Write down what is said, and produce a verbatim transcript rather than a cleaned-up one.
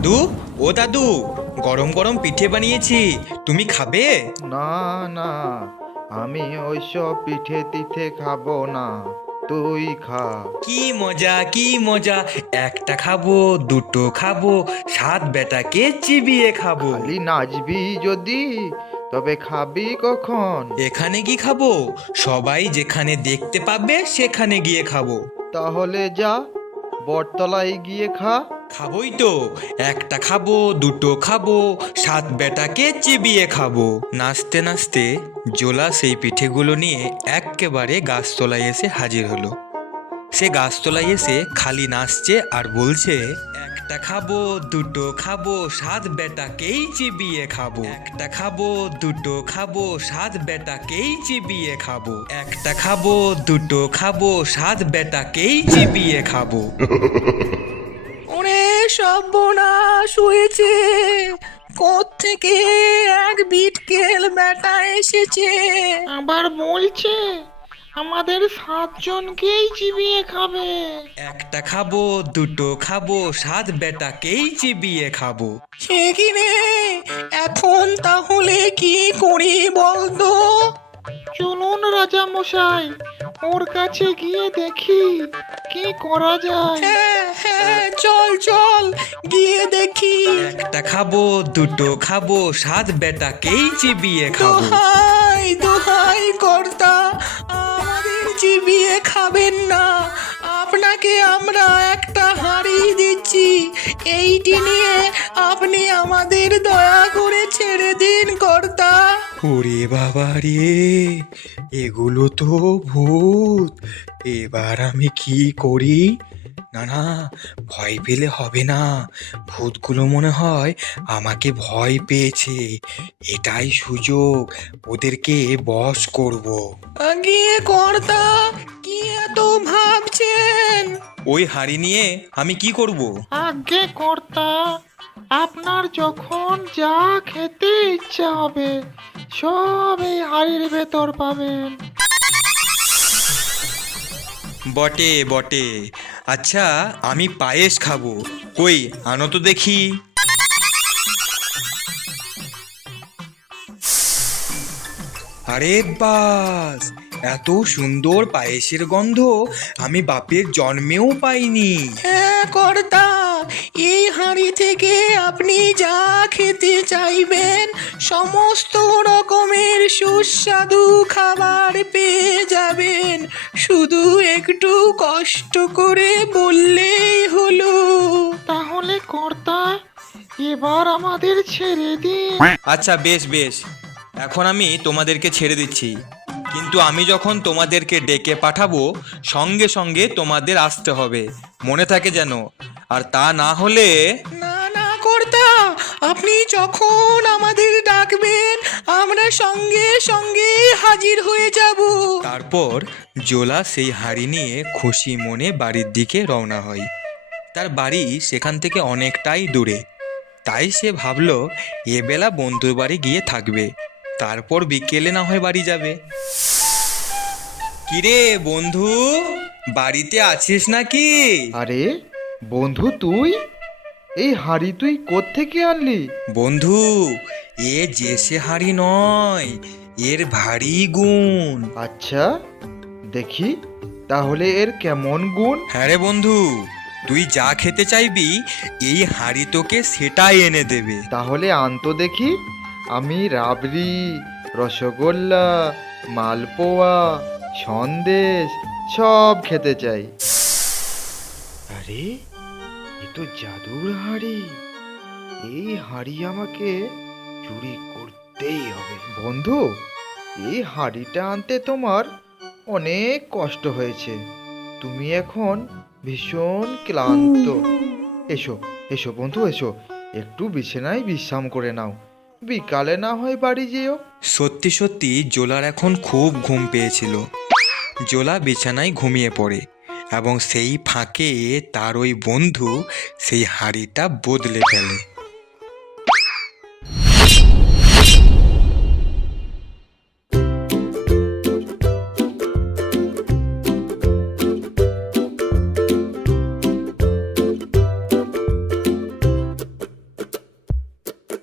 দাদু, ও দাদু, গরম গরম পিঠে বানিয়েছি, তুমি খাবে? না না, আমি ওইসব পিঠে তিঠে খাবো না, তুই খা। কি মজা, কি মজা! একটা খাবো, দুটো খাবো, সাত বেটাকে চিবিয়ে খাবো। খালি নাচবি যদি, তবে খাবি কখন? এখানে কি খাবো? সবাই যেখানে দেখতে পাবে সেখানে গিয়ে খাবো। তাহলে যা, বটতলায় গিয়ে খা। খাবোই তো, একটা খাবো, দুটো খাবো, সাত বেটাকে চিবিয়ে খাবো। নাচতে নাচতে জোলা সেই পিঠেগুলো নিয়ে এক্কেবারে গাছতলায় এসে হাজির হলো। সে গাছতলায় এসে খালি নাচছে আর বলছে, একটা খাবো, দুটো খাবো, সাত বেটাকেই চিবিয়ে খাবো। একটা খাবো, দুটো খাবো, সাত বেটাকেই চিবিয়ে খাবো। একটা খাবো, দুটো খাবো, সাত বেটাকেই চিবিয়ে খাবো। ওরে সর্বনাশ হয়েছে, কোত্থেকে এক বিটকেল বেটা এসেছে। আবার বলছে আমাদের সাতজনকেই চিবিয়ে খাবে। একটা খাবো, দুটো খাবো, সাত বেটাকেই চিবিয়ে খাবো। সে কি রে, এখন তাহলে কি করি বলতো? চলুন রাজা মশাই, ওর কাছে গিয়ে দেখি কি করা যায়। হ্যাঁ হ্যাঁ, চল চল গিয়ে দেখি। একটা খাবো, দুটো খাবো, সাত বেটাকেই চিবিয়ে খাবো। দোহাই দোহাই কর্তা, আমাদের চিবিয়ে খাবেন না, আপনাকে আমরা একটা হাঁড়ি দিচ্ছি, এইটি নিয়ে আপনি আমাদের দয়া করে ছেড়ে দিন কর্তা। ওরে বাবা রে, এগুলো তো ভূত! এবার আমি কি করি? না না, ভয় পেলে হবে না, ভূতগুলো মনে হয় আমাকে ভয় পেয়েছে। এটাই সুযোগ, ওদেরকে বশ করব। গিয়ে কর্তা, কি এত ভাবছেন? ওই হাঁড়ি নিয়ে আমি কি করব? আজ্ঞে কর্তা, আপনার যখন যা খেতে ইচ্ছা হবে সব এই হাড়ির ভেতর পাবেন। বটে বটে, আচ্ছা আমি পায়েস খাবো, কই আনো তো দেখি। আরে বাস, এত সুন্দর পায়েসের গন্ধ আমি বাপের জন্মেও পাইনি। হ্যাঁ কর্তা, এই হাঁড়ি থেকে আপনি যা খেতে চাইবেন সমস্ত রকমের সুস্বাদু খাবার পেয়ে যাবেন, শুধু একটু কষ্ট করে বললেই হলো। তাহলে কর্তা, এবার আমাদের ছেড়ে দিন। আচ্ছা বেশ বেশ, এখন আমি তোমাদেরকে ছেড়ে দিচ্ছি, কিন্তু আমি যখন তোমাদেরকে ডেকে পাঠাবো সঙ্গে সঙ্গে তোমাদের আসতে হবে, মনে থাকে যেন। আর তা না হলে না না কর্তা, আপনি যখন আমাদের ডাকবেন আমরা সঙ্গে সঙ্গে হাজির হয়ে যাব। তারপর জোলা সেই হাঁড়ি নিয়ে খুশি মনে বাড়ির দিকে রওনা হয়। তার বাড়ি সেখান থেকে অনেকটাই দূরে, তাই সে ভাবলো এবেলা বন্ধুর বাড়ি গিয়ে থাকবে, তারপর বিকেলে না হয় বাড়ি যাবে। কিরে বন্ধু, বাড়িতে আছিস নাকি? আরে বন্ধু, তুই এই হাঁড়ি তুই কোত্থেকে আনলি? বন্ধু, এ যে সে হাঁড়ি নয়, এর ভারী গুণ। আচ্ছা দেখি, তাহলে এর কেমন গুণ? হ্যাঁ রে বন্ধু, তুই যা খেতে চাইবি এই হাঁড়ি তোকে সেটাই এনে দেবে। তাহলে আনতো দেখি, আমি রাবড়ি, রসগোল্লা, মালপোয়া, সন্দেশ সব খেতে চাই। আরে এ তো জাদুর হাঁড়ি, এই হাঁড়ি আমাকে চুরি করতেই হবে। বন্ধু, এই হাঁড়িটা আনতে তোমার অনেক কষ্ট হয়েছে, তুমি এখন ভীষণ ক্লান্ত। এসো এসো বন্ধু, এসো, একটু বিছানায় বিশ্রাম করে নাও, বিকালে না হয় বাড়ি যেও। সত্যি সত্যি জোলার এখন খুব ঘুম পেয়েছিল। জোলা বিছানায় ঘুমিয়ে পড়ে এবং সেই ফাঁকে তার ওই বন্ধু সেই হাঁড়িটা বদলে ফেলে।